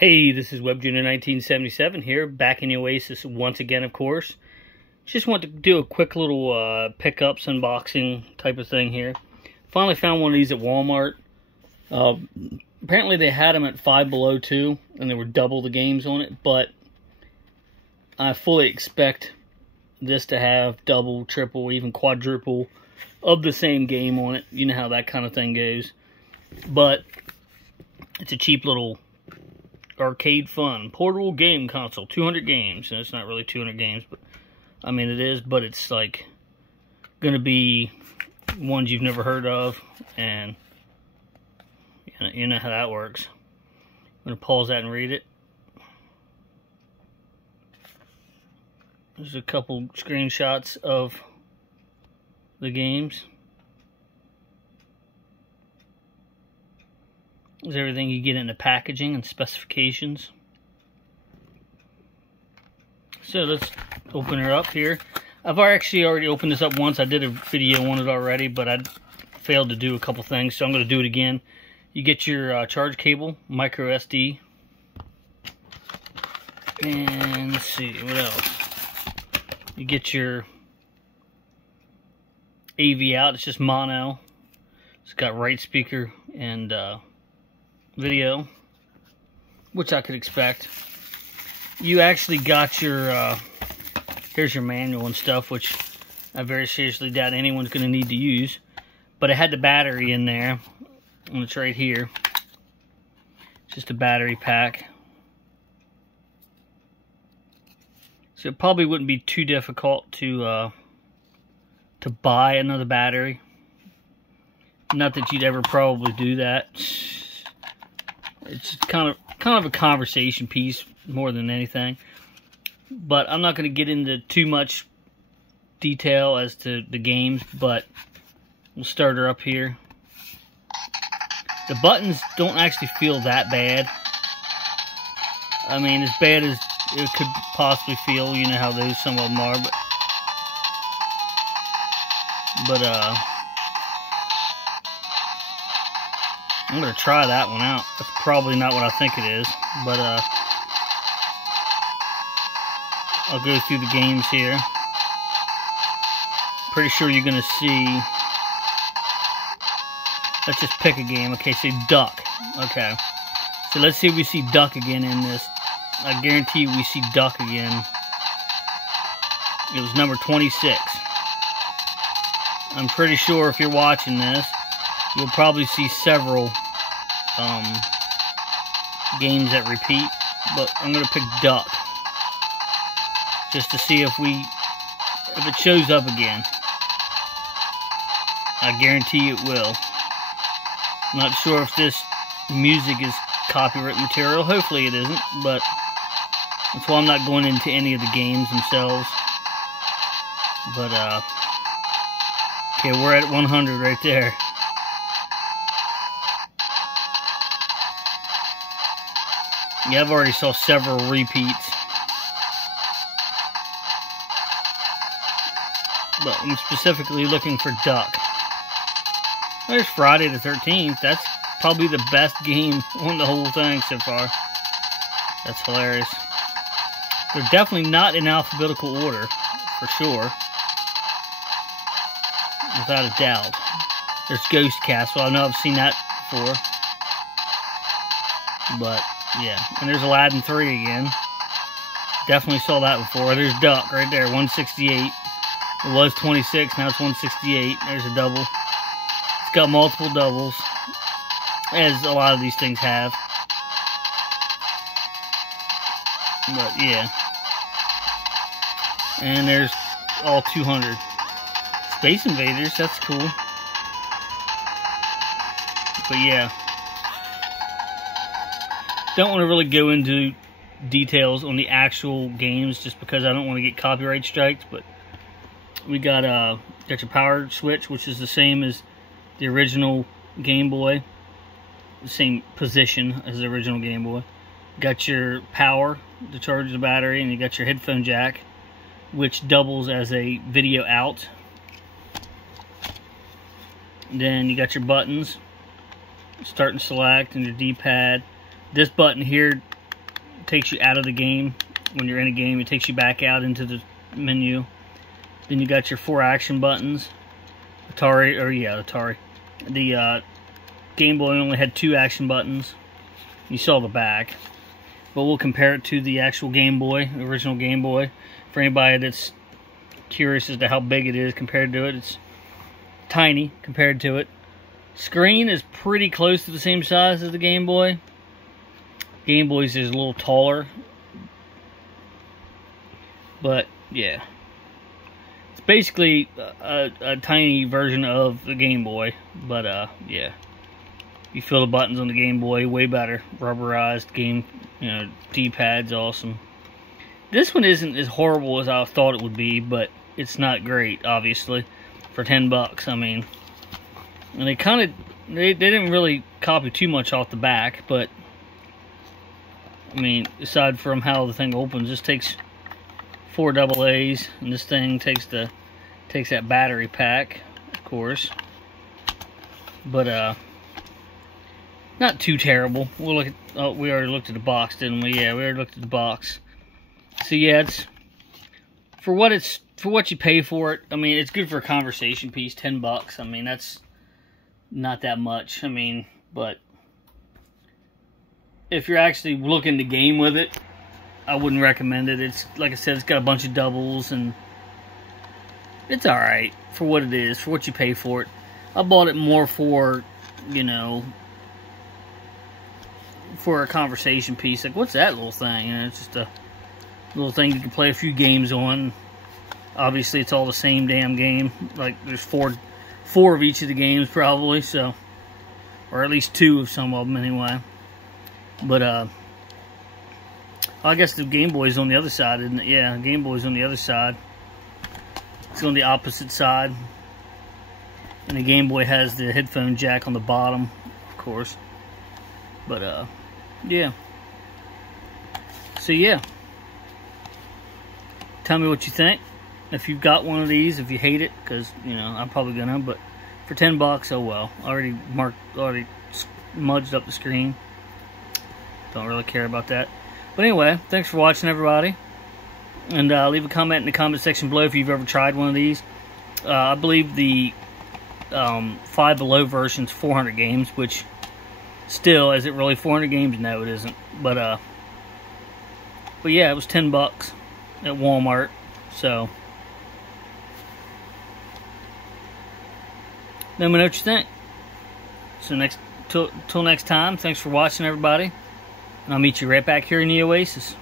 Hey, this is Web Junior 1977 here, back in the Oasis once again, of course. Just want to do a quick little pickups unboxing type of thing here. Finally found one of these at Walmart. Apparently they had them at Five Below too, and there were double the games on it, but I fully expect this to have double, triple, even quadruple of the same game on it. You know how that kind of thing goes. But it's a cheap little arcade fun portable game console, 200 games, and it's not really 200 games, but I mean it is, but it's like gonna be ones you've never heard of, and you know how that works. I'm gonna pause that and read it. There's a couple screenshots of the games. There's everything you get in the packaging and specifications. So let's open her up here. I've actually already opened this up once. I did a video on it already, but I failed to do a couple things, so I'm going to do it again. You get your charge cable, micro SD, and let's see, what else? You get your AV out. It's just mono. It's got right speaker and video, which I could expect. You actually got your here's your manual and stuff, which I very seriously doubt anyone's going to need to use, but it had the battery in there, and it's right here. It's just a battery pack, so it probably wouldn't be too difficult to buy another battery. Not that you'd ever probably do that. It's kind of a conversation piece more than anything. But I'm not going to get into too much detail as to the games, but we'll start her up here. The buttons don't actually feel that bad. I mean, as bad as it could possibly feel. You know how those some of them are, but I'm going to try that one out. That's probably not what I think it is, but I'll go through the games here. Pretty sure you're going to see... Let's just pick a game. Okay, say Duck. Okay. So let's see if we see Duck again in this. I guarantee you we see Duck again. It was number 26. I'm pretty sure if you're watching this, you'll probably see several games that repeat, but I'm going to pick Duck just to see if it shows up again. I guarantee it will. I'm not sure if this music is copyright material. Hopefully it isn't, but that's why I'm not going into any of the games themselves. But okay, we're at 100 right there. Yeah, I've already saw several repeats. But I'm specifically looking for Duck. There's Friday the 13th. That's probably the best game on the whole thing so far. That's hilarious. They're definitely not in alphabetical order, for sure. Without a doubt. There's Ghost Castle. I know I've seen that before. But yeah, and there's Aladdin 3 again. Definitely saw that before. There's Duck right there, 168. It was 26, now it's 168. There's a double. It's got multiple doubles, as a lot of these things have. But yeah. And there's all 200. Space Invaders, that's cool. But yeah. Don't want to really go into details on the actual games just because I don't want to get copyright strikes, but we got your power switch, which is the same as the original Game Boy, the same position as the original Game Boy. Got your power to charge the battery, and you got your headphone jack, which doubles as a video out. Then you got your buttons, start and select, and your D-pad. This button here takes you out of the game. When you're in a game, it takes you back out into the menu. Then you got your 4 action buttons. Atari. The Game Boy only had 2 action buttons. You saw the back. But we'll compare it to the actual Game Boy, the original Game Boy. For anybody that's curious as to how big it is compared to it, it's tiny compared to it. Screen is pretty close to the same size as the Game Boy. Game Boy's is a little taller. But, yeah. It's basically a tiny version of the Game Boy. But, yeah. You feel the buttons on the Game Boy, way better. Rubberized game, D-pad's awesome. This one isn't as horrible as I thought it would be, but it's not great, obviously, for $10. I mean, and they didn't really copy too much off the back, but I mean, aside from how the thing opens, this takes 4 AA's, and this thing takes that battery pack, of course. But not too terrible. We'll look at. We already looked at the box, didn't we? Yeah, we already looked at the box. So yeah, it's for what you pay for it. I mean, it's good for a conversation piece. $10. I mean, that's not that much. I mean, but if you're actually looking to game with it, I wouldn't recommend it. It's like I said, it's got a bunch of doubles, and it's all right for what it is, for what you pay for it. I bought it more for, for a conversation piece. Like, what's that little thing? It's just a little thing you can play a few games on. Obviously, it's all the same damn game. Like, there's four of each of the games, probably, so. Or at least 2 of some of them, anyway. But, I guess the Game Boy's on the other side, isn't it? Yeah, the Game Boy's on the other side. It's on the opposite side. And the Game Boy has the headphone jack on the bottom, of course. But, yeah. So, yeah. Tell me what you think. If you've got one of these, if you hate it, because, I'm probably gonna, but for $10, oh well. Already smudged up the screen. Don't really care about that. But anyway, thanks for watching, everybody. And leave a comment in the comment section below if you've ever tried one of these. I believe the Five Below version's 400 games, which still, is it really 400 games? No, it isn't. But yeah, it was $10 at Walmart. So, let me know what you think. So till next time, thanks for watching, everybody. And I'll meet you right back here in the Oasis.